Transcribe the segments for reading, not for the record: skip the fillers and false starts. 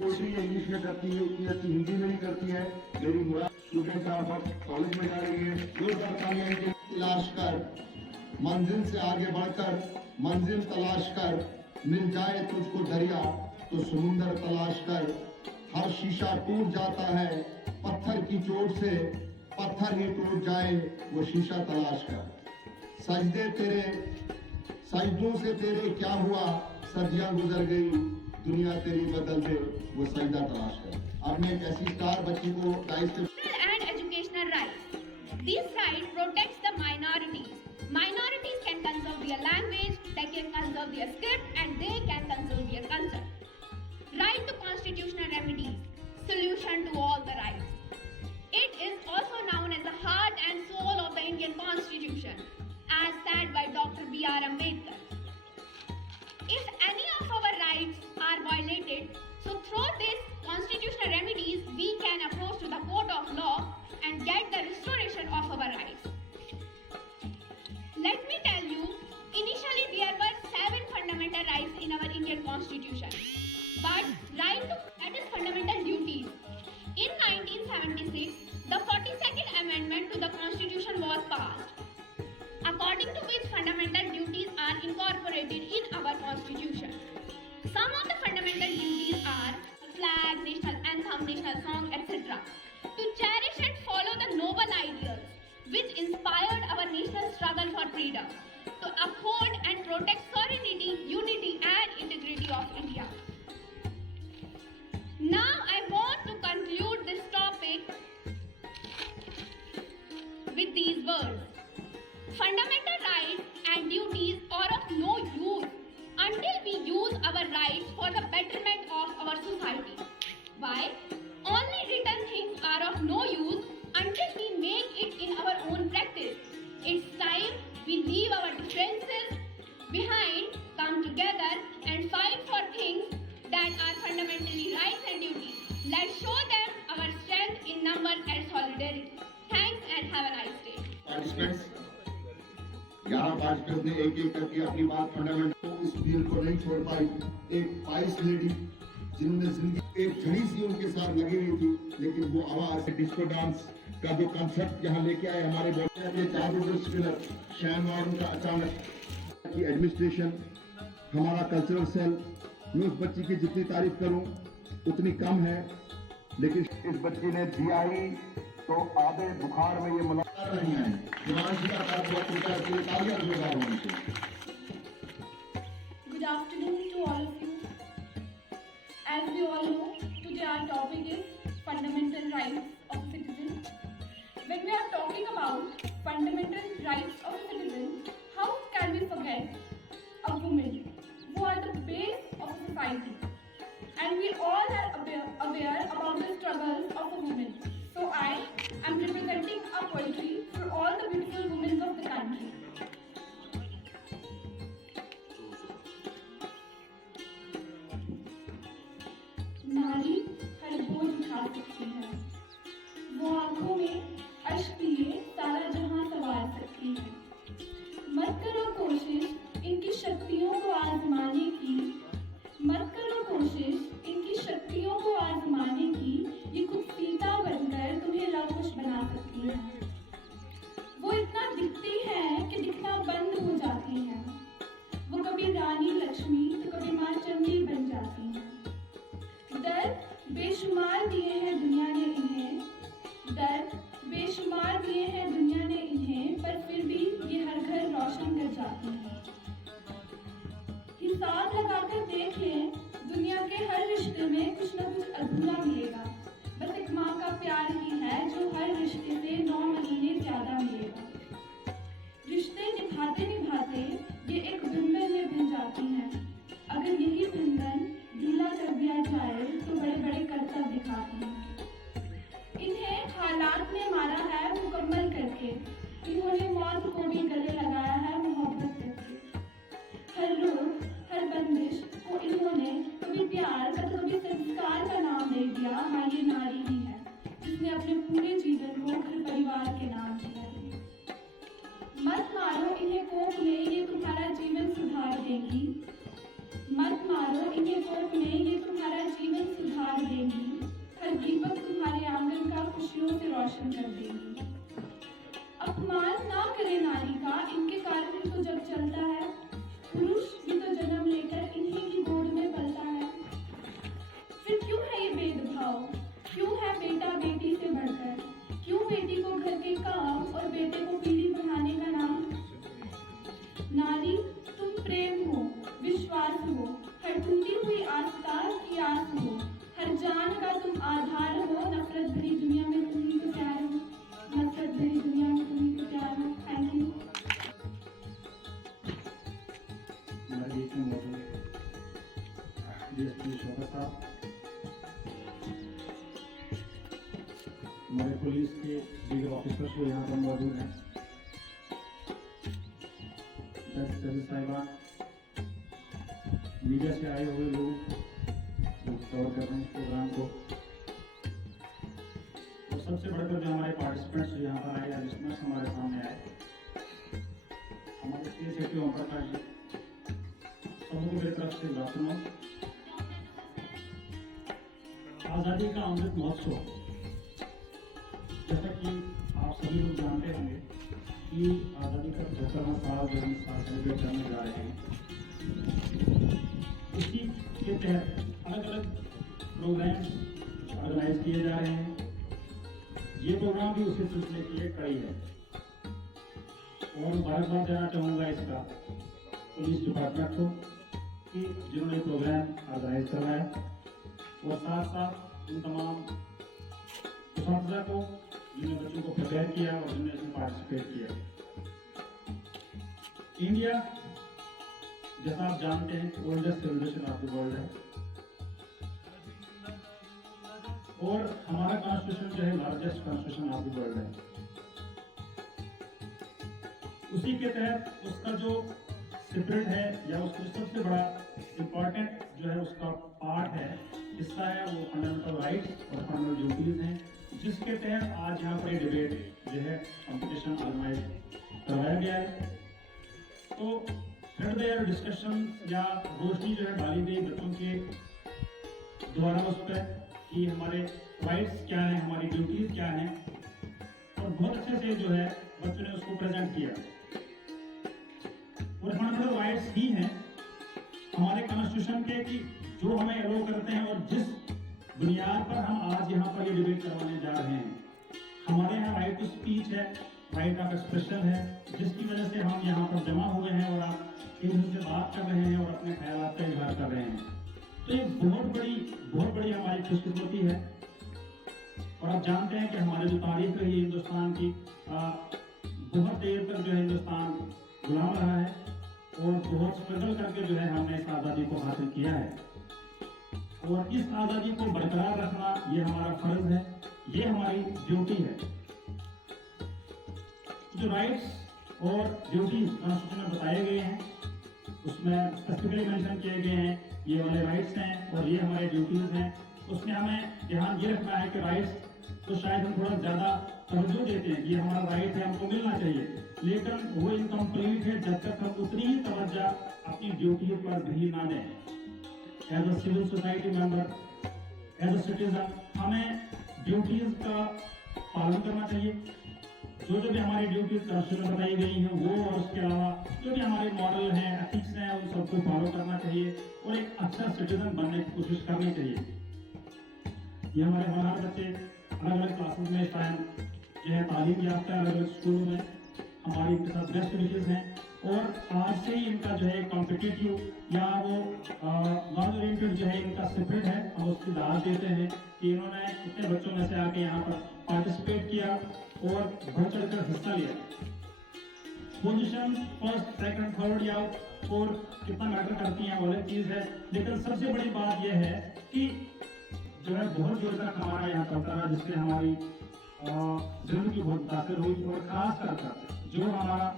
Poetry English में करती है, उतनी अच्छी हिंदी में नहीं करती है। मेरी मुराद स्टूडेंट कॉलेज में जा रही है, जोरदार तालियां इनके। तलाश कर, मंजिल से आगे बढ़कर मंजिल तलाश कर, मिल जाए तुझको दरिया तो समुंदर तलाश कर। हर शीशा टूट जाता है पत्थर की चोट से, पत्थर ही टूट जाए वो शीशा तलाश कर। सजदे तेरे सजदों से तेरे क्या हुआ, सदियां गुजर गई, दुनिया तेरी बदल दे वो सजदा तलाश कर। अब मैं एक ऐसी स्टार बच्ची को and educational rights. These rights protects the minorities. Minorities can conserve their language, they can conserve their script, and they can conserve their culture. Right to constitutional remedies, solution to all the rights. It is also known as the heart and soul of the Indian Constitution, as said by Dr. B.R. Ambedkar. If any of our rights are violated, so through these constitutional remedies, we can approach to the court of law and get the restoration of our rights. Let me tell you, initially there were 7 fundamental rights in our Indian Constitution. But that is fundamental duties. In 1976, the 42nd Amendment to the Constitution was passed, according to which fundamental duties are incorporated in our Constitution. Some of the fundamental duties are flag, national anthem, national song, etc. To cherish and follow the noble ideals which inspired our national struggle for freedom. To uphold and protect sovereignty, unity and integrity of India. Now I want to conclude this topic with these words. Fundamental rights and duties are of no use until we use our rights for the betterment of our society. Why? Only written things are of no use until we make it in our own practice. It's time we leave our differences behind, come together and fight for things that are fundamentally rights and duties. Let's show them our strength in numbers and solidarity. Thanks and have a nice day. Participants 11 participants ने एक एक करके अपनी बात fundamental इस field को नहीं छोड़ पाई। एक पाइस लेडी जिन्होंने जिंदगी एक घड़ी सी उनके साथ लगी हुई थी, लेकिन वो आवाज डिस्को डांस का जो कंसेप्ट यहाँ लेके आए हमारे बोलने के चारों शहनवार का अचानक की एडमिनिस्ट्रेशन, हमारा कल्चरल सेल, मैं उस बच्ची की जितनी तारीफ करूं उतनी कम है, लेकिन इस बच्ची ने दिया ही तो आधे बुखार में ये मुलाकात नहीं आई। Good afternoon to all of you. As we all know, today our topic is fundamental rights of a citizen. When we are talking about fundamental rights of a citizen, how can we forget a woman who are the base of a society? And we all are aware about the struggles of a woman. So I am representing a poetry for all the beautiful women of the country. नारी हर बोझ उठा सकती है, वो आंखों में अश्क लिए सारा जहां सवार सकती है। मत करो कोशिश इनकी शक्तियों को आजमाने की, मत करो कोशिश इनकी शक्तियों को आजमाने की, ये खुद सीता बनकर तुम्हें लवकुश बना सकती है। वो इतना दिखती है कि दिखना बंद हो जाती है, वो कभी रानी लक्ष्मी तो कभी माँ चंडी बन जाती है। दर्द बेशुमार दिए हैं दुनिया ने इन्हें, दर्द बेशुमार दिए हैं दुनिया ने इन्हें, पर फिर भी ये हर घर रोशन कर जाती है। हिसाब लगाकर देख लें, दुनिया के हर रिश्ते में कुछ न कुछ अधूरा मिलेगा, बस एक माँ का प्यार ही है जो हर रिश्ते से 9 महीने ज्यादा मिलेगा। रिश्ते निभाते निभाते ये एक बंधन में बन जाती हैं, अगर यही बंधन ढीला कर दिया जाए तो बड़े बड़े करतब दिखाती हैं। इन्हें हालात ने मारा है मुकम्मल करके, इन्होंने मौत को भी गले लगाया है मोहब्बत करके। हर रोग हर बंदिश को इन्होंने बताओ, क्यों है बेटा बेटी से बढ़कर? क्यों बेटी को घर के काम और बेटे को पीढ़ी बढ़ाने का नाम? नारी तुम प्रेम हो, विश्वास हो, हर टूटी हुई आस्था की आस हो, हर जान का तुम आधार हो, नफरत भरी दुनिया में तुम ही को प्यार हो, नफरत भरी दुनिया में तुम ही को प्यार हो। Thank you. हमारे बीच में मौजूद डीएसपी शोभा साहब, हमारे पुलिस के दीगर ऑफिसर्स जो यहाँ पर मौजूद हैं, जज साहिबान, मीडिया से आए हुए लोग जो कवर कर रहे हैं इस प्रोग्राम को, और सबसे बढ़कर जो हमारे पार्टिसिपेंट्स जो यहाँ पर आए या लिसनर्स हमारे सामने आए, हमारे स्टेट सेक्रेटरी ओम प्रकाश जी, सबको मेरी तरफ से गुड आफ्टरनून। आज़ादी का अमृत महोत्सव, जैसा कि आप सभी लोग जानते होंगे कि आज़ादी का 75वां साल जो हम साल सेलिब्रेट करने जा रहे हैं, उसी के तहत अलग अलग प्रोग्राम्स ऑर्गेनाइज किए जा रहे हैं। ये प्रोग्राम भी उसी सिलसिले की एक कड़ी है और मुबारकबाद देना चाहूँगा इसका पुलिस डिपार्टमेंट को कि जिन्होंने प्रोग्राम ऑर्गेनाइज करवाया, और साथ साथ उन तमाम उस्ताद को जिन्होंने बच्चों को प्रिपेयर किया और जिन्होंने इसमें पार्टिसिपेट किया। इंडिया, जैसा आप जानते हैं, oldest civilisation of the world है और हमारा कॉन्स्टिट्यूशन जो है largest constitution of the world है। उसी के तहत उसका जो स्पिरिट है या उसका जो सबसे बड़ा इम्पोर्टेंट जो है उसका पार्ट है, हिस्सा है, वो फंडामेंटल राइट्स और फंडामेंटल ड्यूटीज हैं, जिसके तहत आज यहाँ पर डिबेट जो है कंपटीशन ऑर्गेनाइज करवाया गया है। तो थ्रेड देयर डिस्कशन या रोशनी जो है डाली गई बच्चों के द्वारा उस पर कि हमारे राइट्स क्या हैं, हमारी ड्यूटीज क्या हैं, और बहुत अच्छे से जो है बच्चों ने उसको प्रेजेंट किया। और फंडामेंटल राइट्स ही हैं हमारे कॉन्स्टिट्यूशन के कि जो हमें एलो करते हैं और जिस बुनियाद पर हम आज यहाँ पर ये डिबेट करवाने जा रहे हैं। हमारे यहाँ राइट टू स्पीच है, राइट ऑफ एक्सप्रेशन है, जिसकी वजह से हम यहाँ पर जमा हुए हैं और आप एक दूसरे से बात कर रहे हैं और अपने ख्यालात का इजहार कर रहे हैं। तो ये बहुत बड़ी हमारी खुशकिस्मती है। और आप जानते हैं कि हमारी जो तारीख रही है हिंदुस्तान की, बहुत देर तक जो है हिंदुस्तान गुलाम रहा है और बहुत स्ट्रगल करके जो है हमने इस आज़ादी को हासिल किया है। और इस आज़ादी को बरकरार रखना ये हमारा फर्ज है, ये हमारी ड्यूटी है। जो राइट्स और ड्यूटीज कॉन्स्टिट्यूशन में बताए गए हैं उसमें स्पेसिफिकली मेंशन किए गए हैं, ये वाले राइट्स हैं और ये हमारे ड्यूटीज हैं। उसमें हमें ध्यान ये रखना है कि राइट्स तो शायद हम थोड़ा ज़्यादा तवज्जो देते हैं कि ये हमारा राइट है, हमको मिलना चाहिए, लेकिन वो इनकम्प्लीट है जब तक हम उतनी ही तवज्जो अपनी ड्यूटीज पर भी ना दें। As a civil society member, as a citizen, हमें ड्यूटीज का पालन करना चाहिए। जो भी हमारी ड्यूटीज कॉन्स्टिट्यूशन में बताई गई हैं वो, और उसके अलावा जो भी हमारे मॉडल हैं, एथिक्स हैं, उन सबको फॉलो करना चाहिए और एक अच्छा सिटीजन बनने की कोशिश करनी चाहिए। ये हमारे होनहार बच्चे अलग अलग क्लासेस में इस टाइम जो है तालीम याफ्ता है, अलग अलग स्कूलों में, हमारी इनके साथ बेस्ट विशेष हैं। और आज से ही इनका जो है कॉम्पिटिटिव या वो नॉन ओरिएंटेड जो है इनका स्पिरिट है, हम उसकी दाद देते हैं कि इन्होंने इतने बच्चों में से आके यहाँ पर पार्टिसिपेट किया और बढ़ चढ़कर हिस्सा लिया। पोजीशन फर्स्ट, सेकंड, थर्ड या फोर्थ कितना मैटर करती है वो अलग चीज है, लेकिन सबसे बड़ी बात यह है कि जो है बहुत देर तक हमारा यहाँ चलता रहा, जिससे हमारी जिंदगी बहुत मुतासर हुई। और खास कर जो हमारा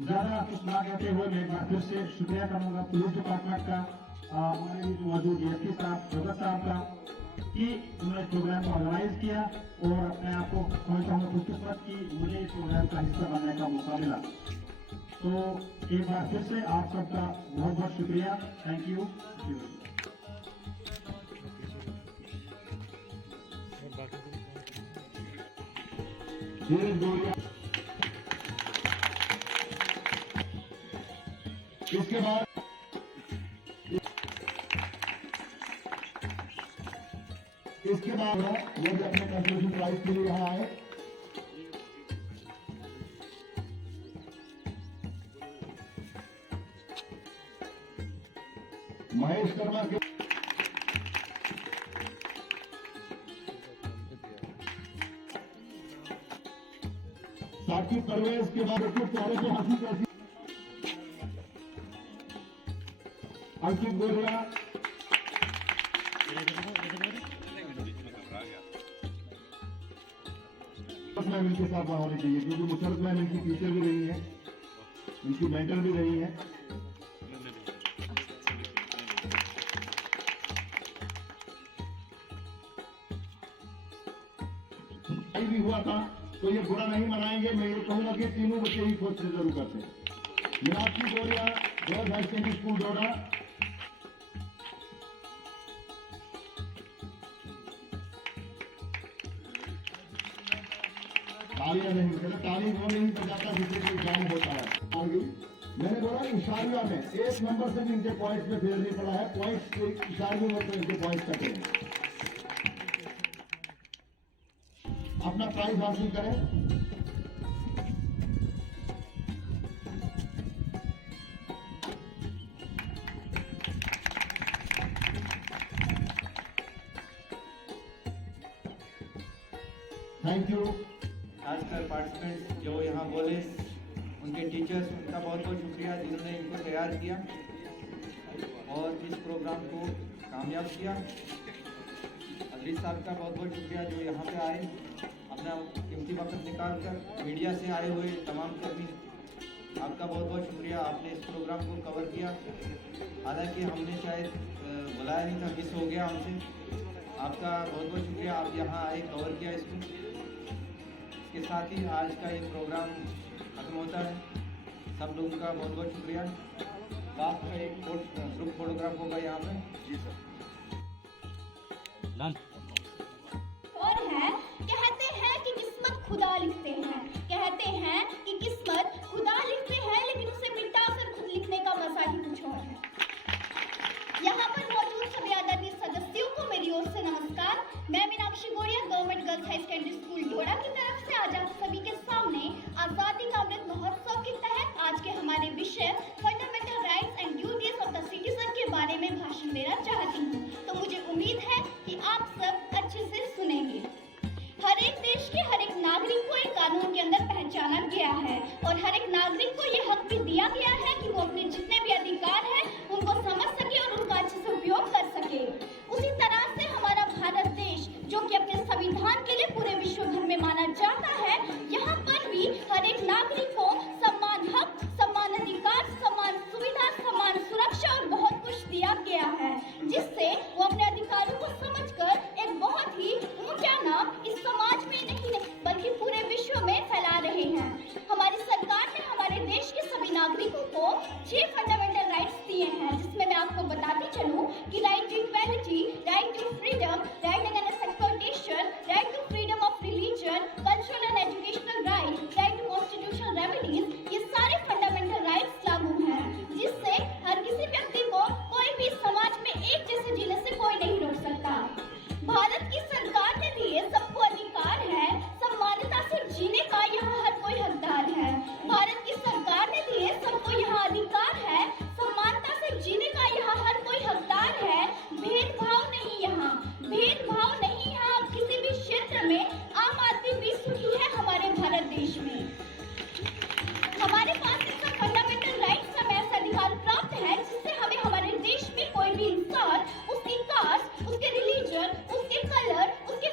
ज्यादा कुछ ना कहते हुए मैं एक बार फिर से शुक्रिया करूंगा पुलिस डिपार्टमेंट का, हमारे बीच मौजूद डीएसपी साहब, भगत साहब का, कि उन्होंने प्रोग्राम को ऑर्गेनाइज किया और अपने आप को समझता हूँ खुशकिस्मत कि मुझे इस प्रोग्राम का हिस्सा बनने का मौका मिला। तो एक बार फिर से आप सबका बहुत बहुत शुक्रिया। Thank you. इसके बाद इसके बाद वो भी अपने कंट्रीब्यूशन प्राइज के लिए यहाँ आए। महेश शर्मा के साकिब परवेज के बाद प्यारे से हंसी कैसी अंकित गोरिया मैम इनके साथ होनी चाहिए क्योंकि मुशर्रफ मैम इनकी टीचर भी रही है, इनकी मेंटर भी रही है। भी हुआ था तो ये बुरा नहीं मनाएंगे। मैं ये कहूंगा कि तीनों बच्चे ही खोज से जरूर करते हैं। मीनाक्षी गोरिया गर्ल्स हाई सेकेंडरी स्कूल डोडा, तालियां नहीं बजाता, ताली वो नहीं बजाता जिससे कोई काम होता है। मैंने बोला इशारिया में एक नंबर से भी इनके पॉइंट्स में फेर नहीं पड़ा है। पॉइंट्स इशारियों में तो इनके पॉइंट्स कटे हैं। अपना प्राइज हासिल करें। Thank you. खासकर पार्टिसिपेंट जो यहाँ बोले, उनके टीचर्स, उनका बहुत बहुत शुक्रिया जिन्होंने इनको तैयार किया और इस प्रोग्राम को कामयाब किया। अदरीस साहब का बहुत बहुत शुक्रिया जो यहाँ पे आए, अपना कीमती वक्त निकाल कर। मीडिया से आए हुए तमाम कर्मी, आपका बहुत बहुत शुक्रिया, आपने इस प्रोग्राम को कवर किया। हालांकि हमने शायद बुलाया नहीं था, मिस हो गया हमसे। आपका बहुत बहुत शुक्रिया, आप यहाँ आए, कवर किया इसको। इसके साथ ही आज का ये प्रोग्राम खत्म होता है। सब लोगों का बहुत बहुत शुक्रिया। लास्ट का एक ग्रुप फोटोग्राफ होगा यहाँ पे। जी सर। और है, कहते हैं कि किस्मत खुदा लिखते हैं, कहते हैं कि किस्मत खुदा लिखते हैं, लेकिन उसे मिटाकर खुद लिखने का मजा ही कुछ और है। यहाँ पर मौजूद सभी आदरणीय सदस्यों को मेरी ओर से नमस्कार। मैं Meenakshi Goria government girls high secondary school Doda की तरफ से आज आप सभी के सामने आजादी का अमृत महोत्सव के तहत आज के हमारे विषय fundamental rights and duties of the citizen के बारे में भाषण देना चाहती हूँ। तो मुझे उम्मीद है कि आप सब अच्छे से सुनेंगे। हर एक देश के हर एक नागरिक को एक कानून के अंदर पहचाना गया है और हर एक नागरिक को ये हक भी दिया गया है कि वो अपने जितने भी अधिकार हैं उनको समझ सके और उनका अच्छे से उपयोग कर सके। उसी तरह से हमारा भारत देश, जो कि अपने संविधान के लिए पूरे विश्व भर में माना जाता है, यहाँ पर भी हर एक नागरिक को समान हक, समान अधिकार, समान सुविधा, समान सुरक्षा और बहुत कुछ दिया गया है, जिससे वो अपने अधिकारों को समझकर एक बहुत ही ऊंचा नाम इस समाज में नहीं बल्कि पूरे विश्व में फैला रहे हैं। हमारी सरकार ने हमारे देश के सभी नागरिकों को 6 फंडामेंटल राइट्स दिए हैं, जिसमें मैं आपको बताती चलूं कि right to equality, right to freedom, right against exploitation, right to freedom of religion, cultural and educational right, right to constitutional remedies, ये सारे फंडामेंटल राइट्स लागू हैं, जिससे हर किसी व्यक्ति को कोई भी समाज में एक जैसे जीने से कोई नहीं रोक सकता। भारत की सरकार ने दिए सबको अधिकार है, सम्मानता से जीने का यहाँ हर कोई हकदार है। भारत की सरकार ने दिए सबको यहाँ अधिकार है, सम्मानता से जीने का यहाँ हर कोई हकदार है। भेदभाव नहीं यहाँ, भेदभाव नहीं यहाँ किसी भी क्षेत्र में। आम आदमी भी सुखी है हमारे भारत देश में। हमारे पास इसका फंडामेंटल राइट्स हमें ऐसा अधिकार प्राप्त है जिससे हमें हमारे देश में कोई भी इंसान, उसकी कास्ट, उसके रिलीजन, उसके कलर, उसके